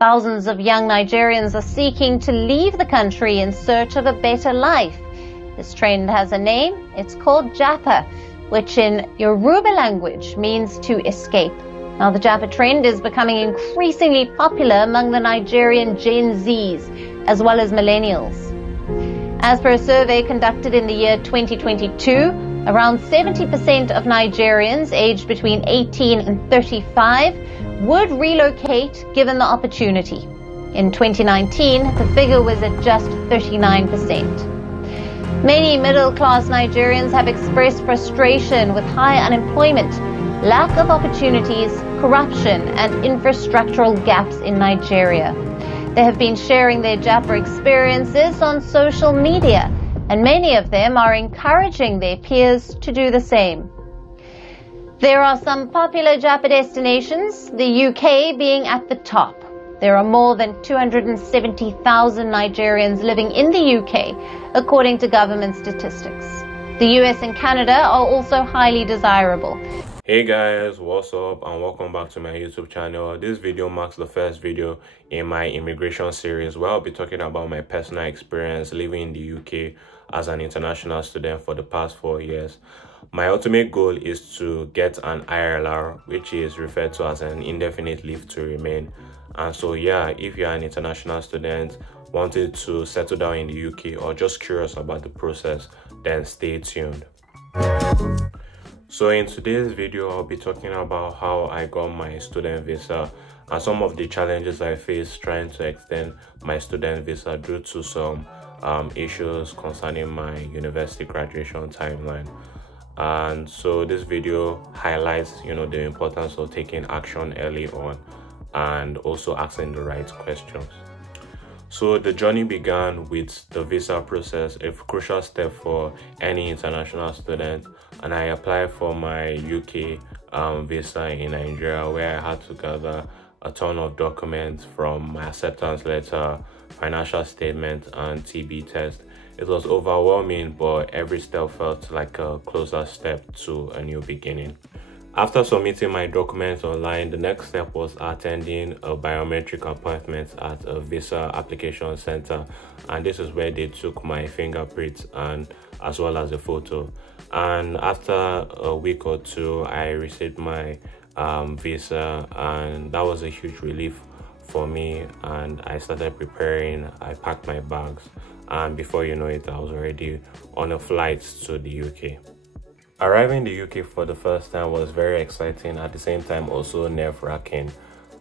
Thousands of young Nigerians are seeking to leave the country in search of a better life. This trend has a name. It's called Japa, which in Yoruba language means to escape. Now, the Japa trend is becoming increasingly popular among the Nigerian Gen Zs, as well as millennials. As per a survey conducted in the year 2022, around 70% of Nigerians aged between 18 and 35 would relocate given the opportunity. In 2019, the figure was at just 39%. Many middle-class Nigerians have expressed frustration with high unemployment, lack of opportunities, corruption, and infrastructural gaps in Nigeria. They have been sharing their Japa experiences on social media, and many of them are encouraging their peers to do the same. There are some popular Japa destinations, the UK being at the top. There are more than 270,000 Nigerians living in the UK, according to government statistics. The US and Canada are also highly desirable. Hey guys, what's up and welcome back to my YouTube channel. This video marks the first video in my immigration series where I'll be talking about my personal experience living in the UK as an international student for the past 4 years. My ultimate goal is to get an ILR, which is referred to as an indefinite leave to remain. And so yeah, if you're an international student wanted to settle down in the UK or just curious about the process, then stay tuned. So in today's video, I'll be talking about how I got my student visa and some of the challenges I faced trying to extend my student visa due to some issues concerning my university graduation timeline. And so this video highlights, the importance of taking action early on and also asking the right questions. So the journey began with the visa process, a crucial step for any international student, and I applied for my UK visa in Nigeria, where I had to gather a ton of documents from my acceptance letter, financial statement, and TB test. It was overwhelming, but every step felt like a closer step to a new beginning. After submitting my documents online, the next step was attending a biometric appointment at a visa application center, and this is where they took my fingerprints and as well as a photo. And after a week or two, I received my visa, and that was a huge relief for me. And I started preparing. I packed my bags, and before you know it, I was already on a flight to the UK. Arriving in the UK for the first time was very exciting, at the same time also nerve-wracking.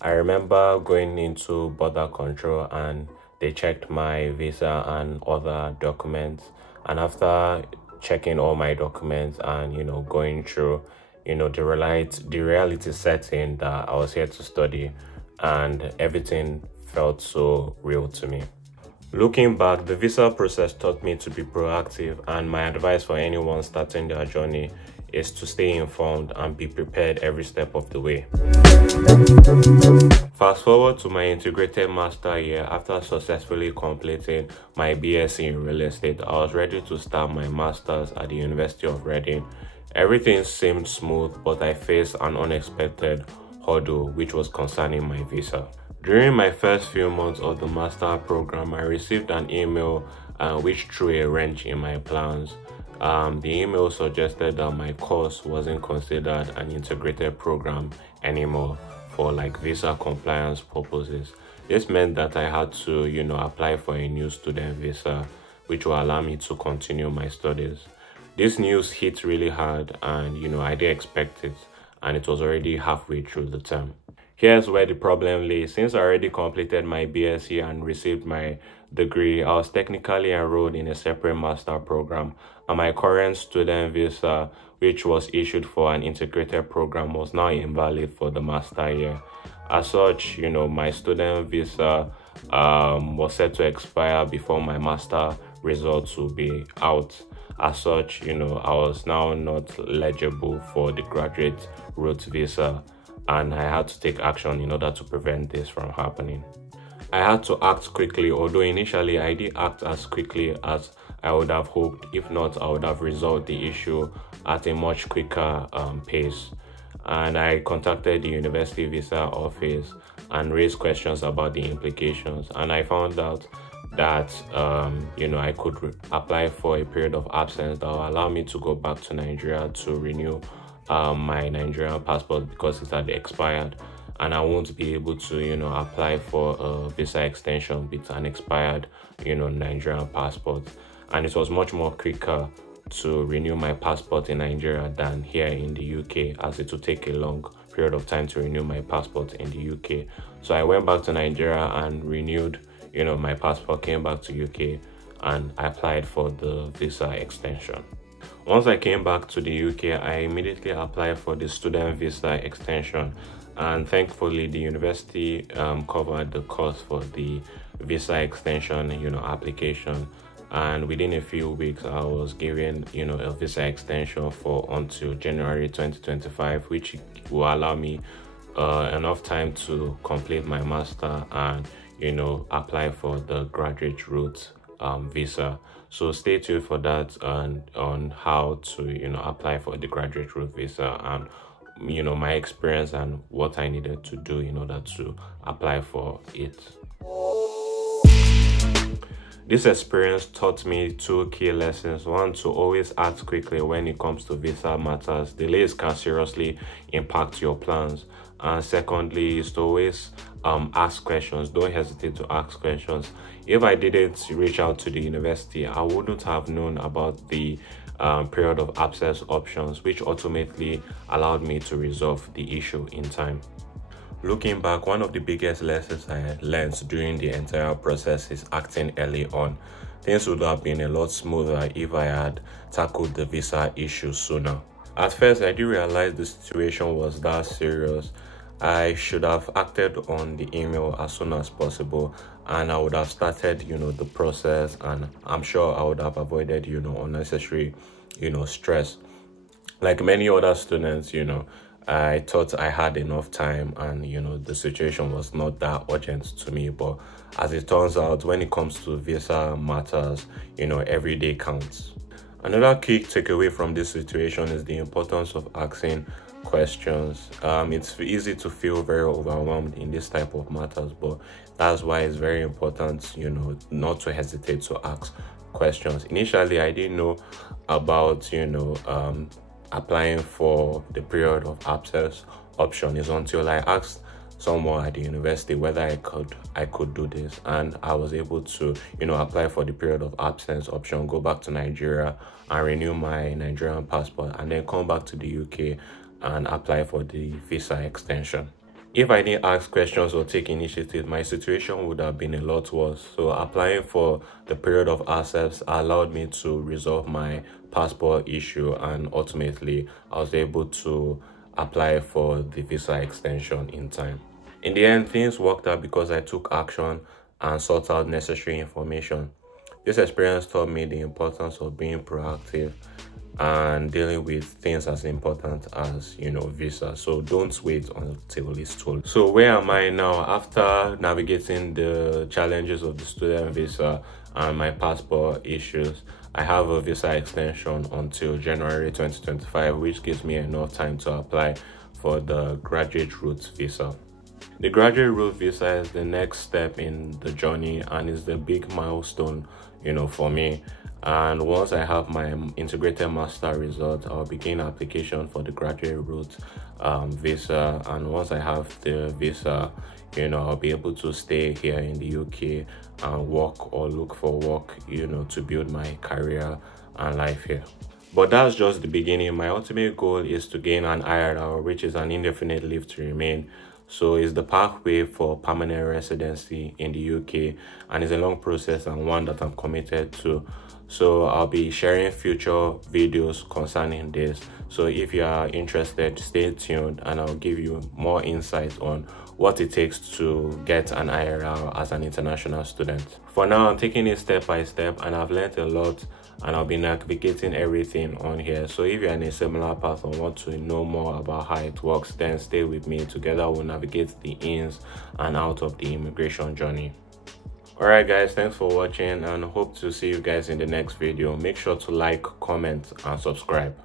I remember going into border control and they checked my visa and other documents, and after checking all my documents and going through the reality set in that I was here to study, and everything felt so real to me. Looking back, the visa process taught me to be proactive, and my advice for anyone starting their journey is to stay informed and be prepared every step of the way. Fast forward to my integrated master year. After successfully completing my BSc in real estate, I was ready to start my master's at the University of Reading. Everything seemed smooth, but I faced an unexpected hurdle, which was concerning my visa. During my first few months of the master program, I received an email which threw a wrench in my plans. The email suggested that my course wasn't considered an integrated program anymore for visa compliance purposes. This meant that I had to, apply for a new student visa, which will allow me to continue my studies. This news hit really hard, and I didn't expect it, and it was already halfway through the term. Here's where the problem lay. Since I already completed my BSc and received my degree, I was technically enrolled in a separate master program, and my current student visa, which was issued for an integrated program, was now invalid for the master year. As such, my student visa was set to expire before my master results will be out. As such, I was now not eligible for the graduate route visa, and I had to take action in order to prevent this from happening. I had to act quickly, although initially I did act as quickly as I would have hoped. If not, I would have resolved the issue at a much quicker pace. and I contacted the university visa office and raised questions about the implications, and I found out that I could apply for a period of absence that will allow me to go back to Nigeria to renew my Nigerian passport because it had expired, and I won't be able to apply for a visa extension with an expired Nigerian passport. And it was much more quicker to renew my passport in Nigeria than here in the UK, as it would take a long period of time to renew my passport in the UK. So I went back to Nigeria and renewed my passport, came back to UK, and I applied for the visa extension. Once I came back to the UK, I immediately applied for the student visa extension, and thankfully the university covered the cost for the visa extension application, and within a few weeks I was given a visa extension for until January 2025, which will allow me enough time to complete my master and apply for the graduate route visa. So stay tuned for that and on how to apply for the graduate route visa, and my experience and what I needed to do in order to apply for it. This experience taught me two key lessons. One, to always act quickly when it comes to visa matters. Delays can seriously impact your plans. And secondly, is to always ask questions. Don't hesitate to ask questions. If I didn't reach out to the university, I wouldn't have known about the period of absence options, which ultimately allowed me to resolve the issue in time. Looking back, one of the biggest lessons I learned during the entire process is acting early on. Things would have been a lot smoother if I had tackled the visa issue sooner. At first, I didn't realize the situation was that serious. I should have acted on the email as soon as possible, and I would have started the process, and I'm sure I would have avoided unnecessary stress. Like many other students, I thought I had enough time, and the situation was not that urgent to me. But as it turns out, when it comes to visa matters, every day counts. Another key takeaway from this situation is the importance of asking questions. It's easy to feel very overwhelmed in this type of matters, but that's why it's very important not to hesitate to ask questions. Initially, I didn't know about applying for the period of absence option. Is until I asked someone at the university whether I could do this, and I was able to apply for the period of absence option, go back to Nigeria and renew my Nigerian passport, and then come back to the UK and apply for the visa extension. If I didn't ask questions or take initiative, my situation would have been a lot worse. So applying for the period of absence allowed me to resolve my passport issue, and ultimately I was able to apply for the visa extension in time. In the end, things worked out because I took action and sought out necessary information. This experience taught me the importance of being proactive and dealing with things as important as visa. So don't wait until it's too late. So where am I now after navigating the challenges of the student visa and my passport issues? I have a visa extension until January 2025, which gives me enough time to apply for the graduate route visa. The graduate route visa is the next step in the journey and is the big milestone for me. And once I have my integrated master result, I'll begin application for the graduate route visa. And once I have the visa, I'll be able to stay here in the UK and work or look for work, to build my career and life here. But that's just the beginning. My ultimate goal is to gain an IRL, which is an indefinite leave to remain. So it's the pathway for permanent residency in the UK, and it's a long process and one that I'm committed to. So I'll be sharing future videos concerning this. So if you are interested, stay tuned and I'll give you more insight on what it takes to get an IRL as an international student. For now, I'm taking it step by step and I've learned a lot, and I'll be navigating everything on here. So if you're in a similar path and want to know more about how it works, then stay with me. Together we'll navigate the ins and out of the immigration journey. Alright guys, thanks for watching and hope to see you guys in the next video. Make sure to like, comment and subscribe.